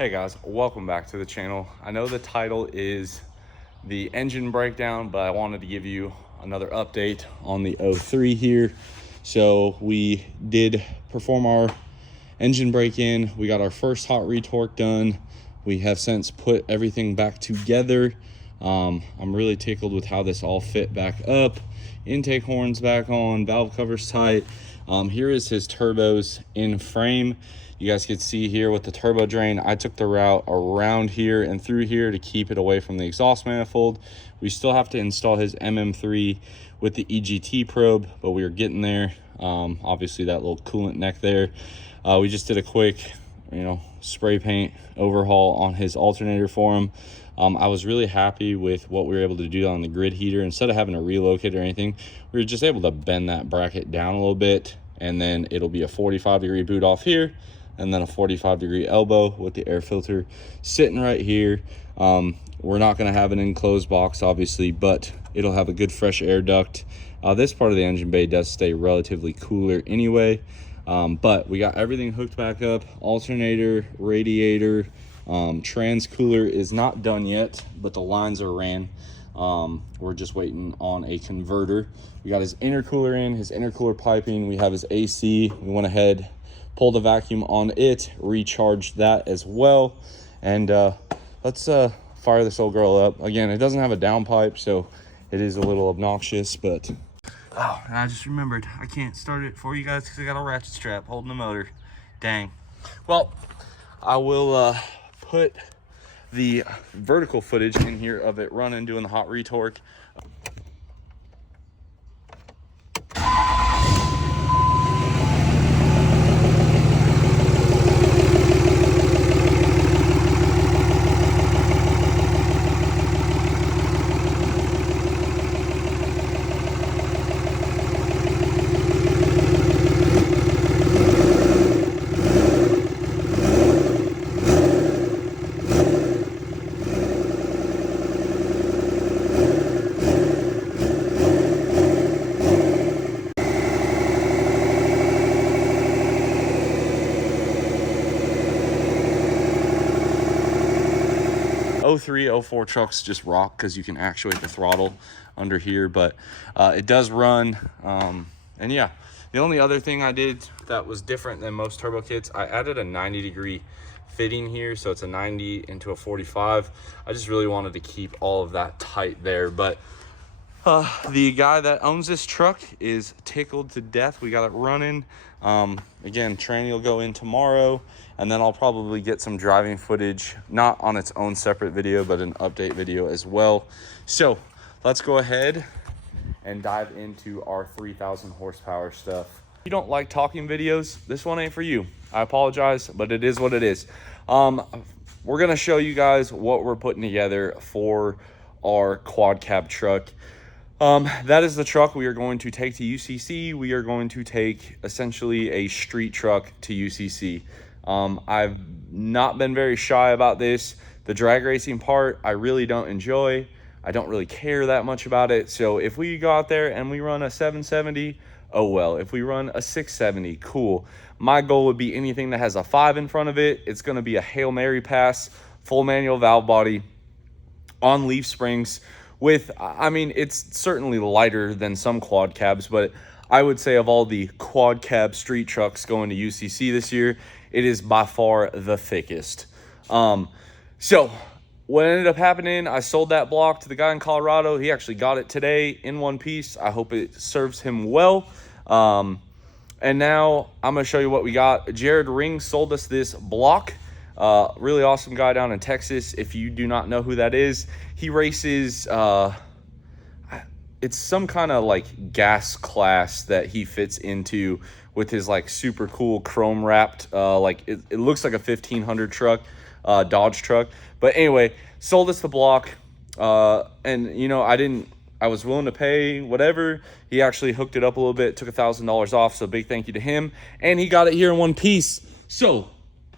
Hey guys, welcome back to the channel. I know the title is the engine breakdown, but I wanted to give you another update on the 03 here. So we did perform our engine break-in. We got our first hot retorque done. We have since put everything back together. I'm really tickled with how this all fit back up. Intake horns back on, valve covers tight. Here is his turbos in frame. You guys can see here with the turbo drain, I took the route around here and through here to keep it away from the exhaust manifold. We still have to install his MM3 with the EGT probe, but we are getting there. Obviously that little coolant neck there. We just did a quick, spray paint overhaul on his alternator for him. I was really happy with what we were able to do on the grid heater. Instead of having to relocate or anything, we were just able to bend that bracket down a little bit, and then it'll be a 45-degree boot off here, and then a 45-degree elbow with the air filter sitting right here. We're not going to have an enclosed box, obviously, but it'll have a good fresh air duct. This part of the engine bay does stay relatively cooler anyway, but we got everything hooked back up. Alternator, radiator, trans cooler is not done yet, but the lines are ran. We're just waiting on a converter. We got his intercooler in, his intercooler piping. We have his AC. We went ahead, pulled the vacuum on it, recharged that as well. And let's fire this old girl up. Again, it doesn't have a downpipe, so it is a little obnoxious, but oh, and I just remembered I can't start it for you guys because I got a ratchet strap holding the motor. Dang. Well, I will put the vertical footage in here of it running, doing the hot retorque. '03, '04 trucks just rock because you can actuate the throttle under here, but it does run. And yeah, the only other thing I did that was different than most turbo kits, I added a 90-degree fitting here, so it's a 90 into a 45. I just really wanted to keep all of that tight there, but the guy that owns this truck is tickled to death. We got it running. Again, tranny will go in tomorrow, and then I'll probably get some driving footage, not on its own separate video, but an update video as well. So let's go ahead and dive into our 3,000 horsepower stuff. If you don't like talking videos, this one ain't for you. I apologize, but it is what it is. We're gonna show you guys what we're putting together for our quad cab truck. That is the truck we are going to take to UCC. We are going to take essentially a street truck to UCC. I've not been very shy about this. The drag racing part, I really don't enjoy. I don't really care that much about it. So if we go out there and we run a 770, oh well. If we run a 670, cool. My goal would be anything that has a 5 in front of it. It's going to be a Hail Mary pass, full manual valve body on leaf springs. With, I mean, it's certainly lighter than some quad cabs, but I would say of all the quad cab street trucks going to UCC this year, it is by far the thickest. So what ended up happening, I sold that block to the guy in Colorado. He actually got it today in one piece. I hope it serves him well. And now I'm going to show you what we got. Jared Ring sold us this block. Really awesome guy down in Texas. If you do not know who that is, he races, it's some kind of like gas class that he fits into with his like super cool chrome wrapped, it looks like a 1500 truck, Dodge truck. But anyway, sold us the block. And I was willing to pay whatever. He actually hooked it up a little bit, took $1,000 off. So big thank you to him. And he got it here in one piece. So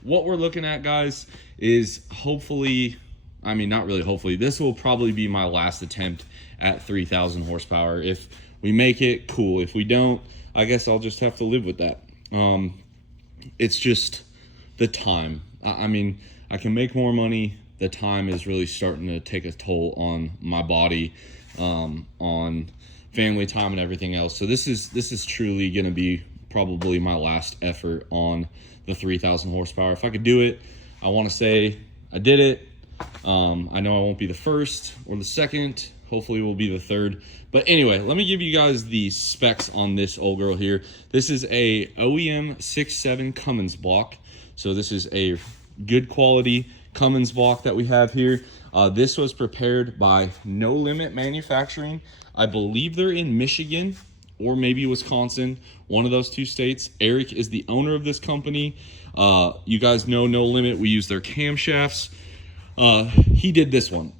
what we're looking at, guys, is hopefully, I mean, not really hopefully, this will probably be my last attempt at 3,000 horsepower. If we make it, cool. If we don't, I guess I'll just have to live with that. It's just the time. I mean, I can make more money. The time is really starting to take a toll on my body, on family time and everything else. So this is truly going to be probably my last effort on the 3,000 horsepower. If I could do it, I want to say I did it. I know I won't be the first or the second. Hopefully we'll be the third. But anyway, let me give you guys the specs on this old girl here. This is a OEM 6.7 Cummins block. So this is a good quality Cummins block that we have here. This was prepared by No Limit Manufacturing. I believe they're in Michigan or maybe Wisconsin, one of those two states. Eric is the owner of this company. You guys know No Limit. We use their camshafts. He did this one.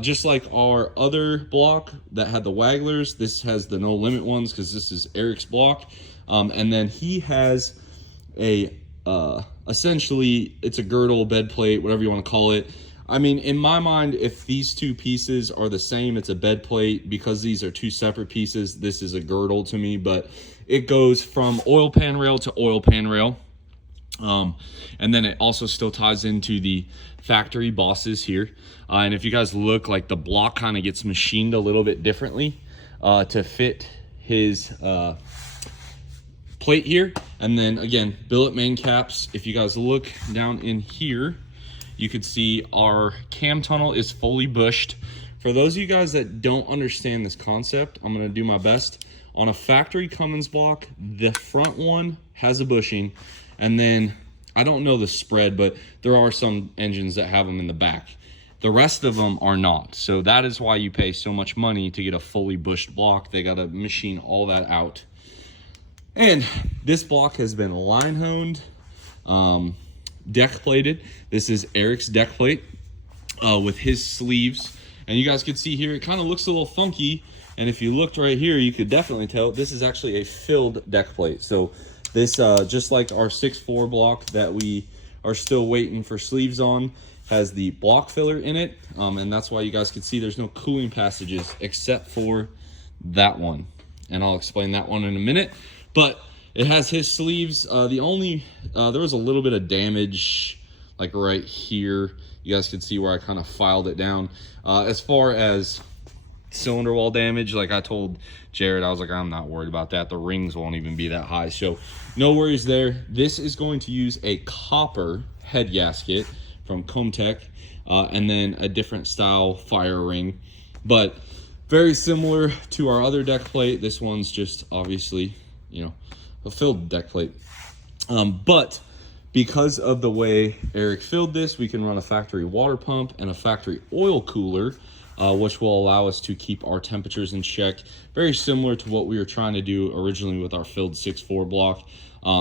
Just like our other block that had the wagglers, this has the No Limit ones because this is Eric's block. And then he has a, essentially, it's a girdle, bed plate, whatever you want to call it. I mean, in my mind, if these two pieces are the same, it's a bed plate. Because these are two separate pieces, this is a girdle to me. But it goes from oil pan rail to oil pan rail. And then it also still ties into the factory bosses here. And if you guys look, like the block kind of gets machined a little bit differently to fit his plate here. And then again, billet main caps. If you guys look down in here, you can see our cam tunnel is fully bushed. For those of you guys that don't understand this concept, I'm gonna do my best. On a factory Cummins block, the front one has a bushing, and then I don't know the spread, but there are some engines that have them in the back. The rest of them are not. So that is why you pay so much money to get a fully bushed block. They gotta machine all that out. And this block has been line honed, deck plated. This is Eric's deck plate with his sleeves. And you guys can see here, it kind of looks a little funky. And if you looked right here, you could definitely tell this is actually a filled deck plate. So this, just like our 6.4 block that we are still waiting for sleeves on, has the block filler in it. And that's why you guys can see there's no cooling passages except for that one. And I'll explain that one in a minute. But it has his sleeves. The only, there was a little bit of damage like right here. You guys can see where I kind of filed it down. As far as cylinder wall damage, like I told Jared, I was like, I'm not worried about that. The rings won't even be that high. So no worries there. This is going to use a copper head gasket from Comtech, and then a different style fire ring. But very similar to our other deck plate. This one's just obviously, you know, a filled deck plate. But because of the way Eric filled this, we can run a factory water pump and a factory oil cooler, which will allow us to keep our temperatures in check. Very similar to what we were trying to do originally with our filled 6.4 block.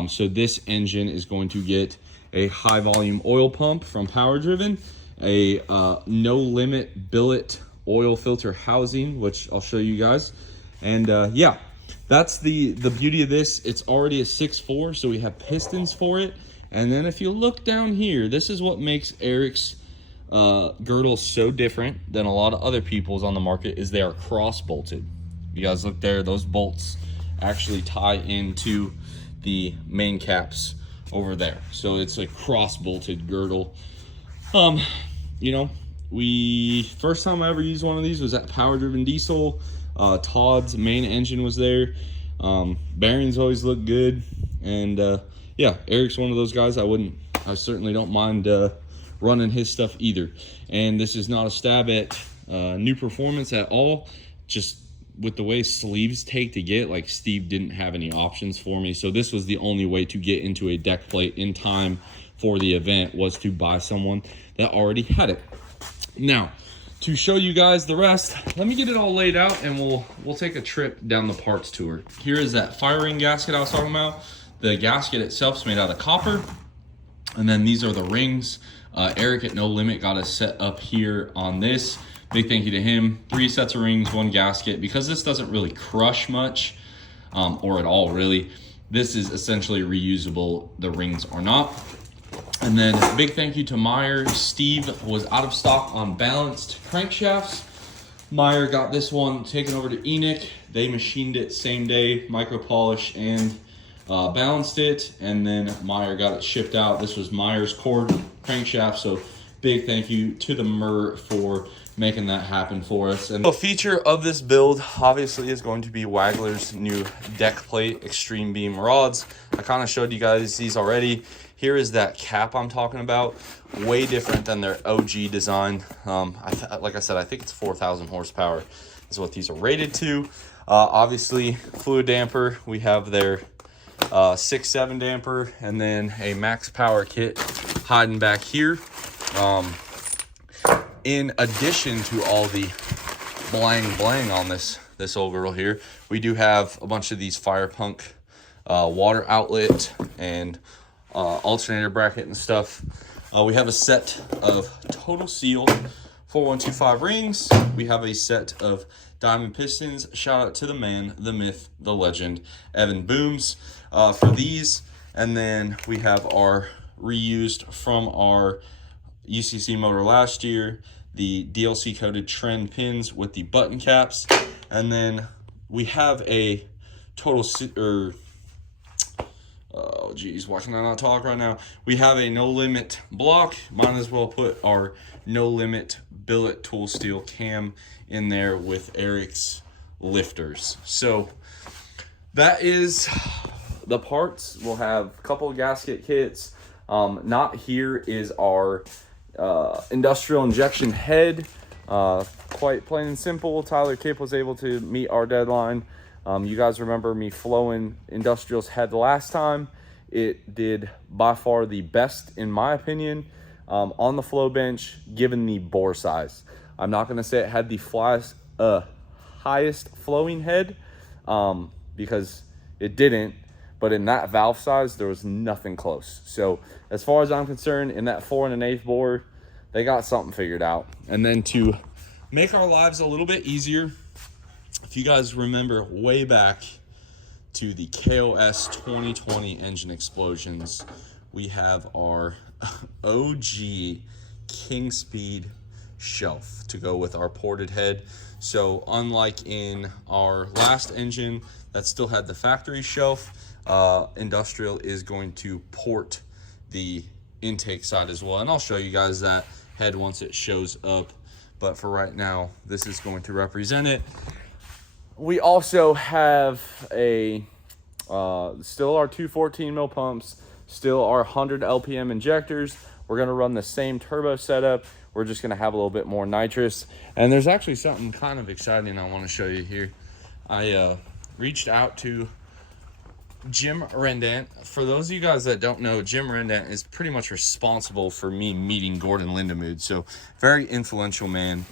So this engine is going to get a high volume oil pump from Power Driven, a No Limit billet oil filter housing, which I'll show you guys. And yeah, that's the beauty of this. It's already a 6.4, so we have pistons for it. And then if you look down here, this is what makes Eric's girdle so different than a lot of other people's on the market, is they are cross bolted. You guys look there, those bolts actually tie into the main caps over there. So it's a cross bolted girdle. You know, first time I ever used one of these was at Power Driven Diesel. Todd's main engine was there. Bearings always look good. And yeah, Eric's one of those guys I certainly don't mind running his stuff either. And this is not a stab at New Performance at all. Just with the way sleeves take to get, like, Steve didn't have any options for me. So this was the only way to get into a deck plate in time for the event, was to buy someone that already had it. Now, to show you guys the rest, let me get it all laid out and we'll take a trip down the parts tour. Here is that fire ring gasket I was talking about. The gasket itself is made out of copper. And then these are the rings. Eric at No Limit got us set up here on this. Big thank you to him. 3 sets of rings, 1 gasket. Because this doesn't really crush much, or at all really, this is essentially reusable. The rings are not. And then big thank you to Meyer. Steve was out of stock on balanced crankshafts. Meyer got this one taken over to Enoch. They machined it same day, micro polish and balanced it, and then Meyer got it shipped out. This was Meyer's cord crankshaft, so big thank you to the Murr for making that happen for us. And a feature of this build obviously is going to be Wagler's new deck plate extreme beam rods. I kind of showed you guys these already. Here is that cap I'm talking about. Way different than their OG design. Like I said, I think it's 4,000 horsepower is what these are rated to. Obviously, fluid damper. We have their 6.7 damper, and then a max power kit hiding back here. In addition to all the blang on this old girl here, we do have a bunch of these Fire Punk water outlet and alternator bracket and stuff. We have a set of Total Seal 4125 rings. We have a set of diamond pistons. Shout out to the man, the myth, the legend, Evan Booms for these. And then we have our reused from our UCC motor last year, the DLC coated trend pins with the button caps. And then we have a oh geez, why can I not talk right now? We have a No Limit block. Might as well put our No Limit billet tool steel cam in there with Eric's lifters. So that is the parts. We'll have a couple of gasket kits. Not here is our industrial injection head. Quite plain and simple. Tyler Kipp was able to meet our deadline. You guys remember me flowing Industrial's head last time. It did by far the best, in my opinion, on the flow bench, given the bore size. I'm not going to say it had the highest flowing head, because it didn't, but in that valve size, there was nothing close. So as far as I'm concerned, in that 4 1/8 bore, they got something figured out. And then to make our lives a little bit easier, if you guys remember way back to the KOS 2020 engine explosions, we have our OG King Speed shelf to go with our ported head. So unlike in our last engine that still had the factory shelf, Industrial is going to port the intake side as well. And I'll show you guys that head once it shows up. But for right now, this is going to represent it. We also have a still our 214 mil pumps, still our 100 LPM injectors. We're going to run the same turbo setup. We're just going to have a little bit more nitrous. And there's actually something kind of exciting I want to show you here. I reached out to Jim Rendant. For those of you guys that don't know, Jim Rendant is pretty much responsible for me meeting Gordon Lindemood. So very influential man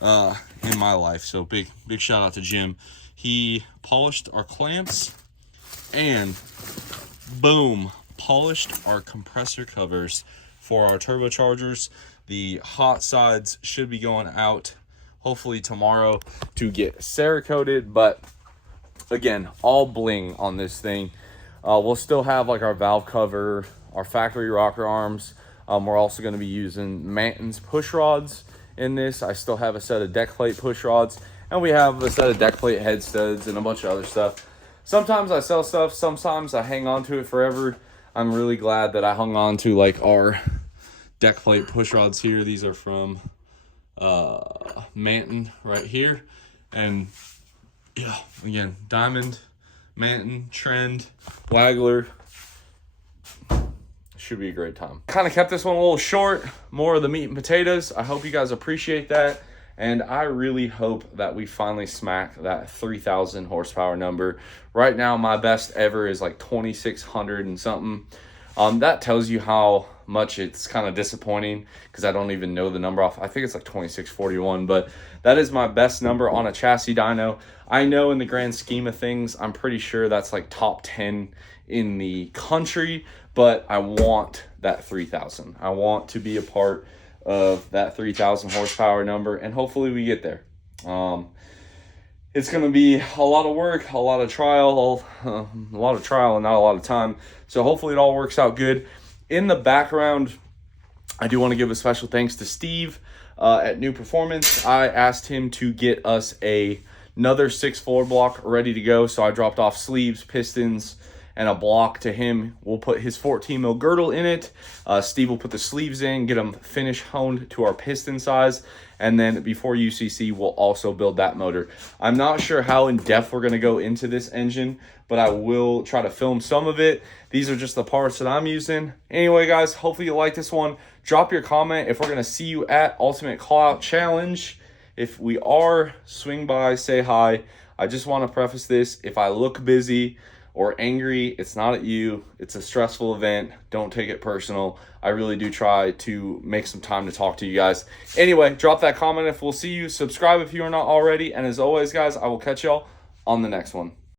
in my life. So big shout out to Jim. He polished our clamps and boom, polished our compressor covers for our turbochargers. The hot sides should be going out hopefully tomorrow to get Cerakoted, but again, all bling on this thing. We'll still have like our valve cover, our factory rocker arms. We're also going to be using Manton's push rods in this. I still have a set of deck plate push rods, and we have a set of deck plate head studs and a bunch of other stuff. Sometimes I sell stuff, sometimes I hang on to it forever. I'm really glad that I hung on to like our deck plate push rods here. These are from Manton right here. And yeah, again, Diamond, Manton, Trend, Wagler. Should be a great time. Kind of kept this one a little short, more of the meat and potatoes. I hope you guys appreciate that. And I really hope that we finally smack that 3,000 horsepower number. Right now, my best ever is like 2,600 and something. That tells you how much it's kind of disappointing because I don't even know the number off. I think it's like 2,641, but that is my best number on a chassis dyno. I know in the grand scheme of things, I'm pretty sure that's like top 10 in the country, but I want that 3,000. I want to be a part of that 3,000 horsepower number, and hopefully we get there. It's going to be a lot of work, a lot of trial and not a lot of time. So hopefully it all works out good. In the background, I do want to give a special thanks to Steve at New Performance. I asked him to get us another 6 floor block ready to go. So I dropped off sleeves, pistons, and a block to him. We'll put his 14 mil girdle in it. Steve will put the sleeves in, get them finish honed to our piston size. And then before UCC, we'll also build that motor. I'm not sure how in depth we're gonna go into this engine, but I will try to film some of it. These are just the parts that I'm using. Anyway, guys, hopefully you like this one. Drop your comment if we're gonna see you at Ultimate Callout Challenge. If we are, swing by, say hi. I just wanna preface this. If I look busy or angry, it's not at you. It's a stressful event. Don't take it personal. I really do try to make some time to talk to you guys. Anyway, drop that comment if we'll see you. Subscribe if you are not already. And as always, guys, I will catch y'all on the next one.